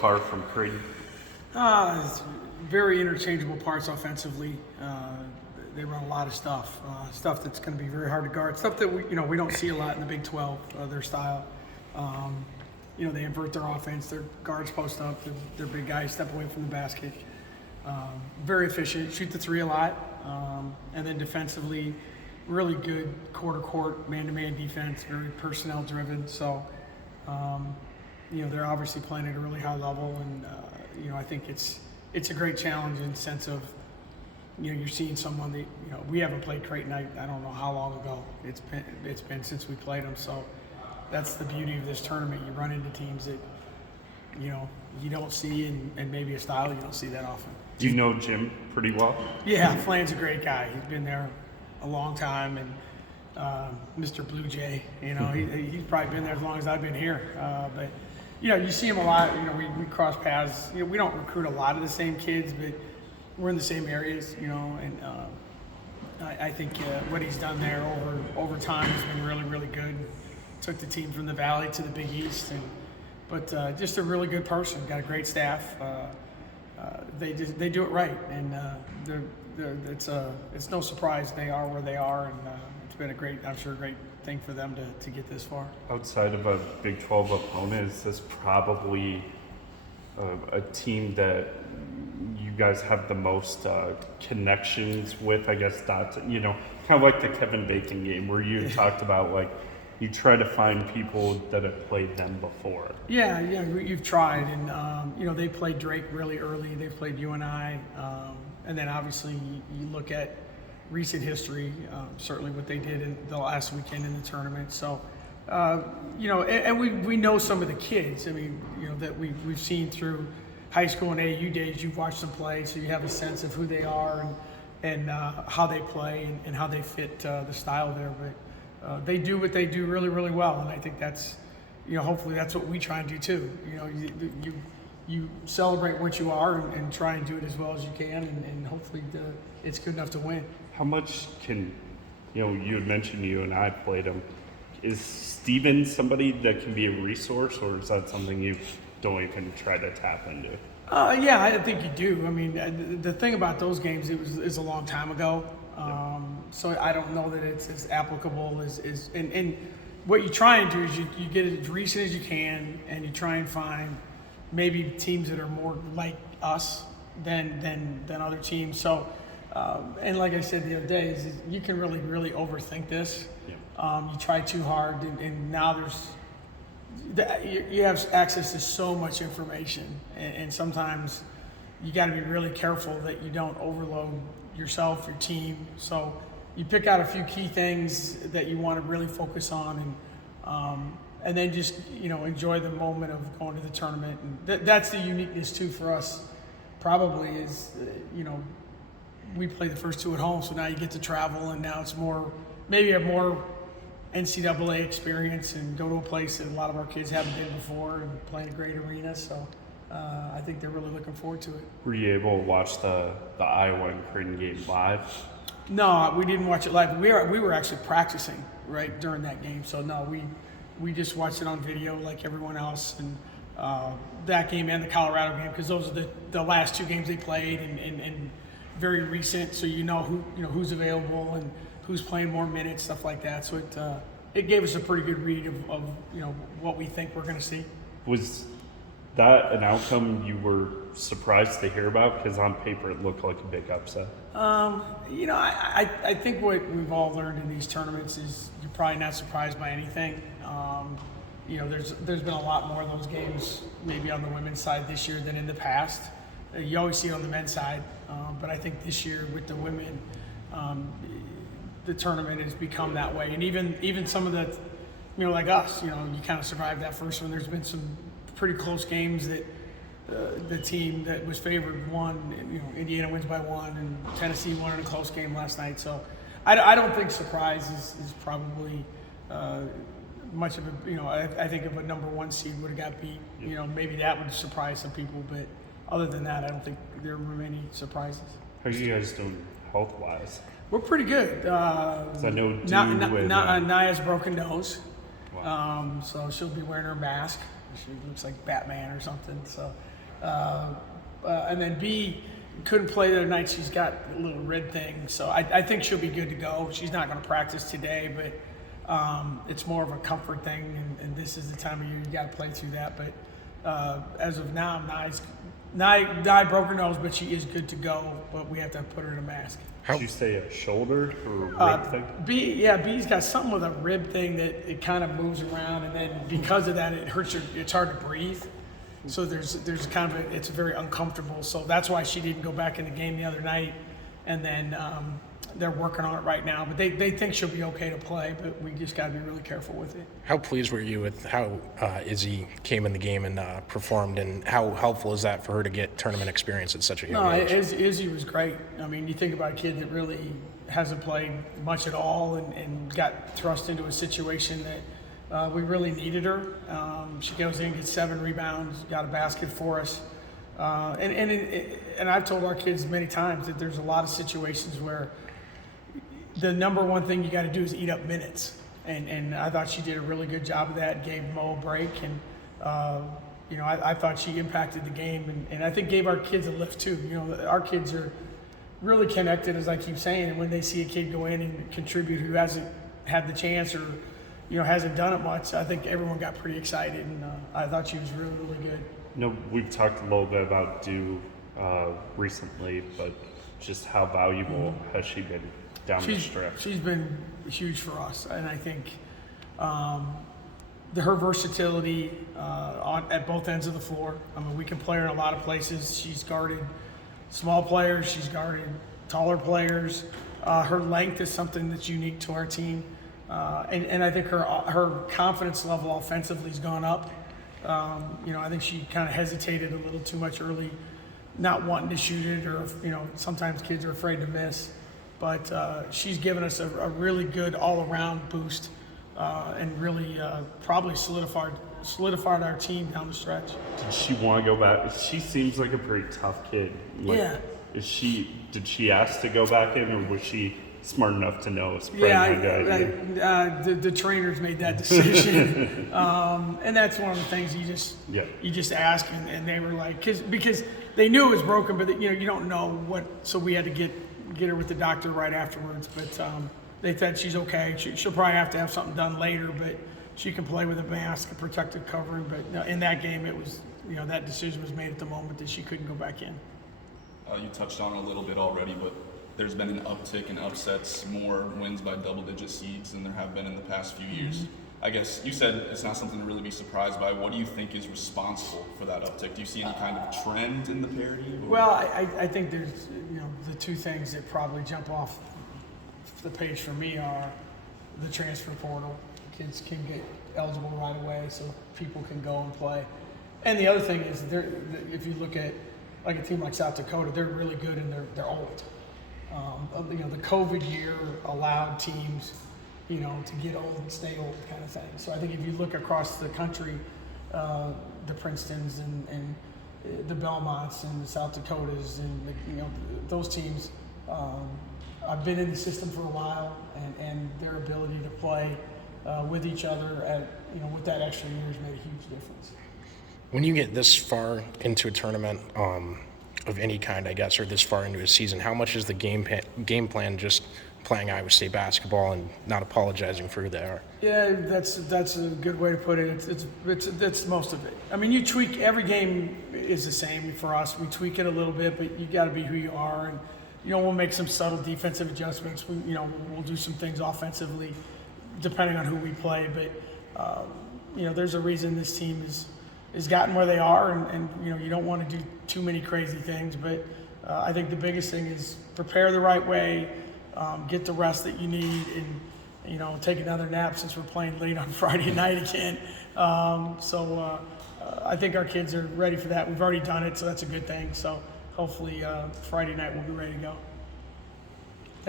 car from Creighton? It's very interchangeable parts offensively. They run a lot of stuff that's going to be very hard to guard. Stuff that we don't see a lot in the Big 12. Their style. They invert their offense. Their guards post up. Their big guys step away from the basket. Very efficient. Shoot the three a lot. And then defensively, really good quarter-court man-to-man defense. Very personnel driven. So. They're obviously playing at a really high level, and I think it's a great challenge in the sense of, you're seeing someone that we haven't played Creighton. I don't know how long ago it's been since we played them. So that's the beauty of this tournament. You run into teams that you don't see, and maybe a style you don't see that often. Do you know Jim pretty well? Yeah, Flan's a great guy. He's been there a long time, and Mr. Blue Jay, he's probably been there as long as I've been here. But you see him a lot. We cross paths. We don't recruit a lot of the same kids, but we're in the same areas. And I think what he's done there over time has been really, really good. Took the team from the Valley to the Big East, but just a really good person. Got a great staff. They do it right, and it's no surprise they are where they are, and it's been a great thing for them to get this far. Outside of a Big 12 opponent, is this probably a team that you guys have the most connections with? I guess that's kind of like the Kevin Bacon game where you talked about you try to find people that have played them before. Yeah, you've tried, and they played Drake really early. They've played UNI, and then obviously you look at recent history, certainly what they did in the last weekend in the tournament. So, and we know some of the kids. I mean, that we've seen through high school and AAU days. You've watched them play, so you have a sense of who they are and how they play and how they fit the style there. But they do what they do really, really well, and I think that's, hopefully that's what we try and do too. You celebrate what you are and try and do it as well as you can, and hopefully it's good enough to win. How much can, you had mentioned you and I played him. Is Steven somebody that can be a resource, or is that something you don't even try to tap into? Yeah, I think you do. I mean, the thing about those games, is a long time ago. So I don't know that it's as applicable and what you try and do is you get it as recent as you can, and you try and find maybe teams that are more like us than other teams. So, and like I said the other day, is you can really, really overthink this. Yeah. You try too hard, and now you have access to so much information, and sometimes you got to be really careful that you don't overload yourself, your team. So you pick out a few key things that you want to really focus on, and then just enjoy the moment of going to the tournament. And that's the uniqueness too for us. Probably is we play the first two at home, so now you get to travel, and now it's maybe a more NCAA experience and go to a place that a lot of our kids haven't been before and play in a great arena. So I think they're really looking forward to it. Were you able to watch the Iowa and Creighton game live? No, we didn't watch it live. We were actually practicing right during that game. So no, we just watched it on video like everyone else, and that game and the Colorado game, because those are the last two games they played, and very recent. So who's available and who's playing more minutes, stuff like that. So it gave us a pretty good read of what we think we're going to see. Was that an outcome you were surprised to hear about? Because on paper it looked like a big upset. I think what we've all learned in these tournaments is you're probably not surprised by anything. There's been a lot more of those games maybe on the women's side this year than in the past. You always see it on the men's side, but I think this year with the women, the tournament has become that way. And even some of the, like us, you kind of survived that first one. There's been some pretty close games that the team that was favored won. Indiana wins by 1, and Tennessee won in a close game last night. So I don't think surprise is probably much of a, I think if a number 1 seed would have got beat, maybe that would surprise some people. But other than that, I don't think there were many surprises. How are you guys doing health-wise? We're pretty good. I know Naya's broken nose, wow. So she'll be wearing her mask. She looks like Batman or something. So, and then B couldn't play the other night. She's got a little rib thing, so I think she'll be good to go. She's not going to practice today, but it's more of a comfort thing, and this is the time of year you got to play through that. But as of now, Nye broke her nose, but she is good to go. But we have to put her in a mask. Did you say a shoulder or a rib thing? B's got something with a rib thing that it kind of moves around, and then because of that, it hurts her. It's hard to breathe. So there's kind of it's very uncomfortable. So that's why she didn't go back in the game the other night, and then they're working on it right now. But they think she'll be okay to play, but we just got to be really careful with it. How pleased were you with how Izzy came in the game and performed, and how helpful is that for her to get tournament experience at such a young age? Izzy was great. I mean, you think about a kid that really hasn't played much at all and got thrust into a situation that we really needed her. She goes in, gets 7 rebounds, got a basket for us. And I've told our kids many times that there's a lot of situations where the number one thing you got to do is eat up minutes. And I thought she did a really good job of that, gave Mo a break. And, I thought she impacted the game and I think gave our kids a lift too. Our kids are really connected, as I keep saying. And when they see a kid go in and contribute who hasn't had the chance or, hasn't done it much, I think everyone got pretty excited. And I thought she was really, really good. We've talked a little bit about Dew recently, but just how valuable has she been down the stretch? She's been huge for us, and I think her versatility at both ends of the floor. I mean, we can play her in a lot of places. She's guarded small players. She's guarded taller players. Her length is something that's unique to our team, and I think her confidence level offensively has gone up. I think she kind of hesitated a little too much early, not wanting to shoot it, or sometimes kids are afraid to miss. But she's given us a really good all-around boost, and really probably solidified our team down the stretch. Did she want to go back? She seems like a pretty tough kid. Yeah. Did she ask to go back in, or was she smart enough to know it's the trainers made that decision, and that's one of the things you just ask, and they were like, because they knew it was broken, but you don't know what, so we had to get her with the doctor right afterwards. But they said she's okay. She'll probably have to have something done later, but she can play with a mask, a protective covering. But in that game, it was that decision was made at the moment that she couldn't go back in. You touched on it a little bit already, but there's been an uptick in upsets, more wins by double-digit seeds than there have been in the past few years. Mm-hmm. I guess you said it's not something to really be surprised by. What do you think is responsible for that uptick? Do you see any kind of trend in the parity? Or? Well, I think there's the two things that probably jump off the page for me are the transfer portal. Kids can get eligible right away, so people can go and play. And the other thing is, if you look at like a team like South Dakota, they're really good and they're old. The COVID year allowed teams, to get old and stay old kind of thing. So I think if you look across the country, the Princetons and the Belmonts and the South Dakotas and those teams, I've been in the system for a while, and their ability to play with each other at with that extra year has made a huge difference. When you get this far into a tournament of any kind, I guess, or this far into a season, how much is the game plan just playing Iowa State basketball and not apologizing for who they are? Yeah, that's a good way to put it. It's most of it. I mean, you tweak, every game is the same for us. We tweak it a little bit, but you got to be who you are, and we'll make some subtle defensive adjustments. We'll do some things offensively depending on who we play, but there's a reason this team is gotten where they are, and you don't want to do too many crazy things, but I think the biggest thing is prepare the right way, get the rest that you need, and take another nap since we're playing late on Friday night again. I think our kids are ready for that. We've already done it, so that's a good thing. So hopefully Friday night we'll be ready to go.